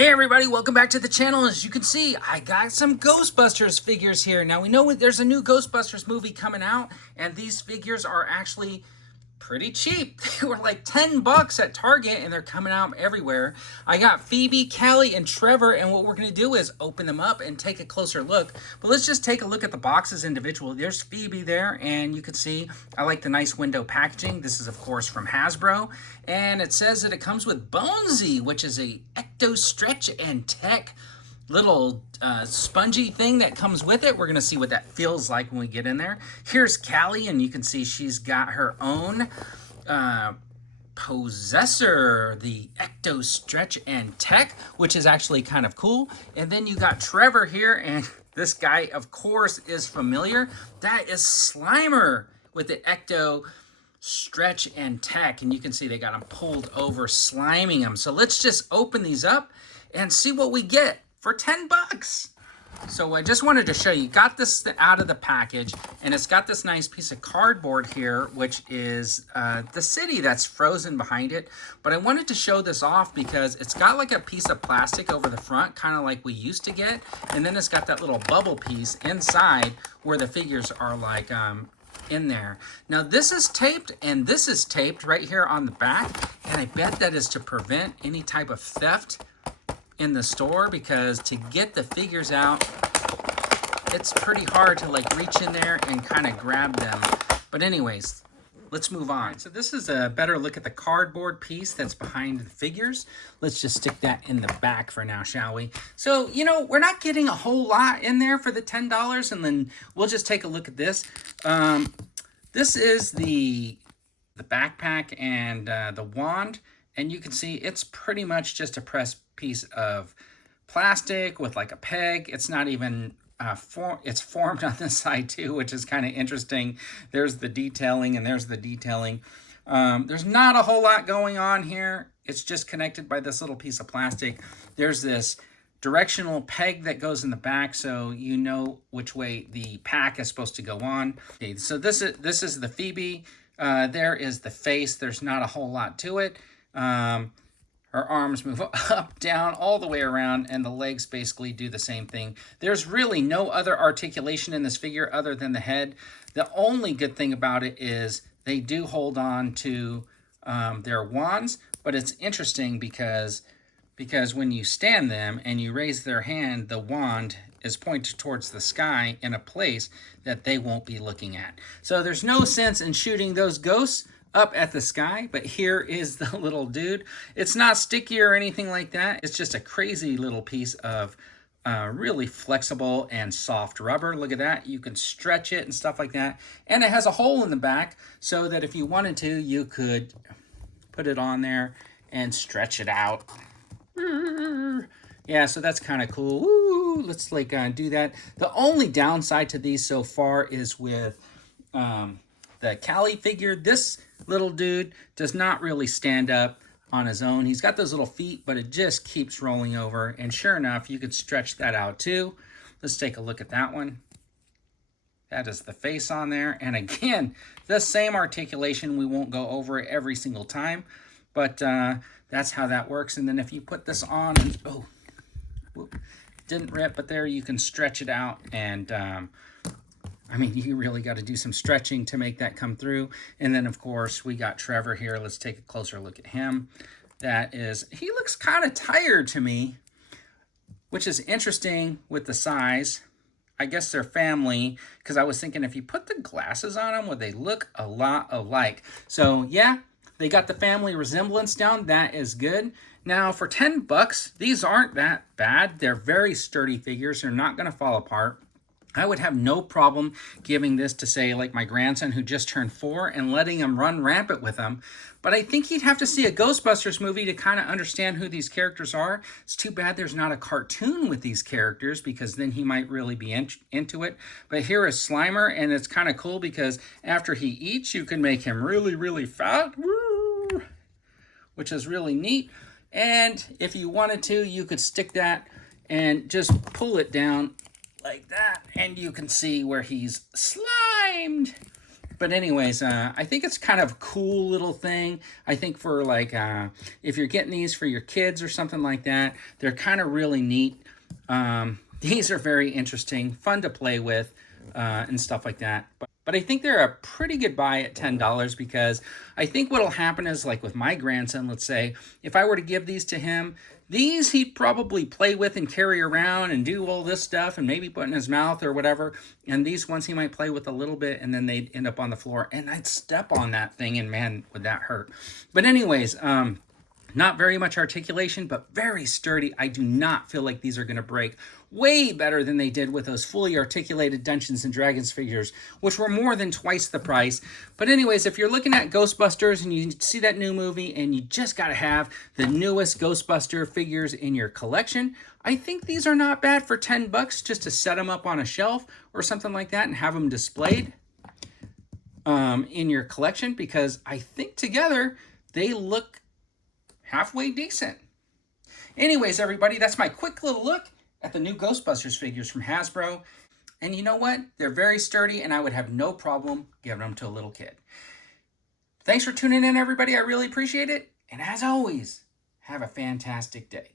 Hey everybody, welcome back to the channel. As you can see, I got some Ghostbusters figures here. Now we know there's a new Ghostbusters movie coming out, and these figures are actually pretty cheap. They were like 10 bucks at Target, and they're coming out everywhere. I got Phoebe, Callie, and Trevor, and what we're gonna do is open them up and take a closer look. But let's just take a look at the boxes individually. There's Phoebe there, and you can see I like the nice window packaging. This is of course from HASBRO, and it says that it comes with Bonesy, which is a Ecto-Stretch and Tech little spongy thing that comes with it. We're gonna see what that feels like when we get in there. Here's Callie, and you can see she's got her own Possessor, the Ecto-Stretch and Tech, which is actually kind of cool. And then you got Trevor here, and this guy, of course, is familiar. That is Slimer with the Ecto-Stretch and Tech, and you can see they got them pulled over, sliming them. So let's just open these up and see what we get for 10 bucks. So I just wanted to show you, got this out of the package, and it's got this nice piece of cardboard here, which is the city that's frozen behind it. But I wanted to show this off because it's got like a piece of plastic over the front, kind of like we used to get. And then it's got that little bubble piece inside where the figures are like in there. Now this is taped, and this is taped right here on the back. And I bet that is to prevent any type of theft in the store, because to get the figures out, it's pretty hard to like reach in there and kind of grab them. But anyways, let's move on. So this is a better look at the cardboard piece that's behind the figures. Let's just stick that in the back for now, shall we? So, you know, we're not getting a whole lot in there for the $10, and then we'll just take a look at this. This is the backpack and the wand. And you can see it's pretty much just a pressed piece of plastic with like a peg. It's not even it's formed on this side too, which is kind of interesting. There's the detailing, and there's the detailing. There's not a whole lot going on here. It's just connected by this little piece of plastic. There's this directional peg that goes in the back, so you know which way the pack is supposed to go on. Okay, so this is the Phoebe. There is the face. There's not a whole lot to it. Her arms move up, down, all the way around, and the legs basically do the same thing. There's really no other articulation in this figure other than the head. The only good thing about it is they do hold on to their wands, but it's interesting because when you stand them and you raise their hand, the wand is pointed towards the sky in a place that they won't be looking at. So there's no sense in shooting those ghosts up at the sky, but here is the little dude. It's not sticky or anything like that. It's just a crazy little piece of really flexible and soft rubber. Look at that. You can stretch it and stuff like that. And it has a hole in the back so that if you wanted to, you could put it on there and stretch it out. Yeah, so that's kind of cool. Woo! Let's like do that. The only downside to these so far is with the Callie figure. This little dude does not really stand up on his own. He's got those little feet, but it just keeps rolling over. And sure enough, you could stretch that out too. Let's take a look at that one. That is the face on there. And again, the same articulation. We won't go over it every single time, but that's how that works. And then if you put this on, and oh, whoop, didn't rip, but there you can stretch it out, and I mean, you really got to do some stretching to make that come through. And then, of course, we got Trevor here. Let's take a closer look at him. He looks kind of tired to me, which is interesting with the size. I guess they're family, because I was thinking if you put the glasses on them, would they look a lot alike? So, yeah, they got the family resemblance down. That is good. Now, for 10 bucks, these aren't that bad. They're very sturdy figures. They're not going to fall apart. I would have no problem giving this to, say, like my grandson who just turned 4 and letting him run rampant with them. But I think he'd have to see a Ghostbusters movie to kind of understand who these characters are. It's too bad there's not a cartoon with these characters, because then he might really be into it. But here is Slimer, and it's kind of cool because after he eats, you can make him really, really fat, which is really neat. And if you wanted to, you could stick that and just pull it down like that, and you can see where he's slimed. But anyways, I think it's kind of a cool little thing. I think for like, if you're getting these for your kids or something like that, they're kind of really neat. These are very interesting, fun to play with, and stuff like that. But I think they're a pretty good buy at $10 because I think what'll happen is, like with my grandson, let's say, if I were to give these to him, these he'd probably play with and carry around and do all this stuff and maybe put in his mouth or whatever. And these ones he might play with a little bit and then they'd end up on the floor and I'd step on that thing and man, would that hurt. But anyways, not very much articulation, but very sturdy. I do not feel like these are going to break. Way better than they did with those fully articulated Dungeons and Dragons figures, which were more than twice the price. But anyways, if you're looking at Ghostbusters and you see that new movie and you just got to have the newest Ghostbuster figures in your collection, I think these are not bad for $10 just to set them up on a shelf or something like that and have them displayed in your collection, because I think together they look halfway decent. Anyways, everybody, that's my quick little look at the new Ghostbusters figures from Hasbro. And you know what? They're very sturdy, and I would have no problem giving them to a little kid. Thanks for tuning in, everybody. I really appreciate it. And as always, have a fantastic day.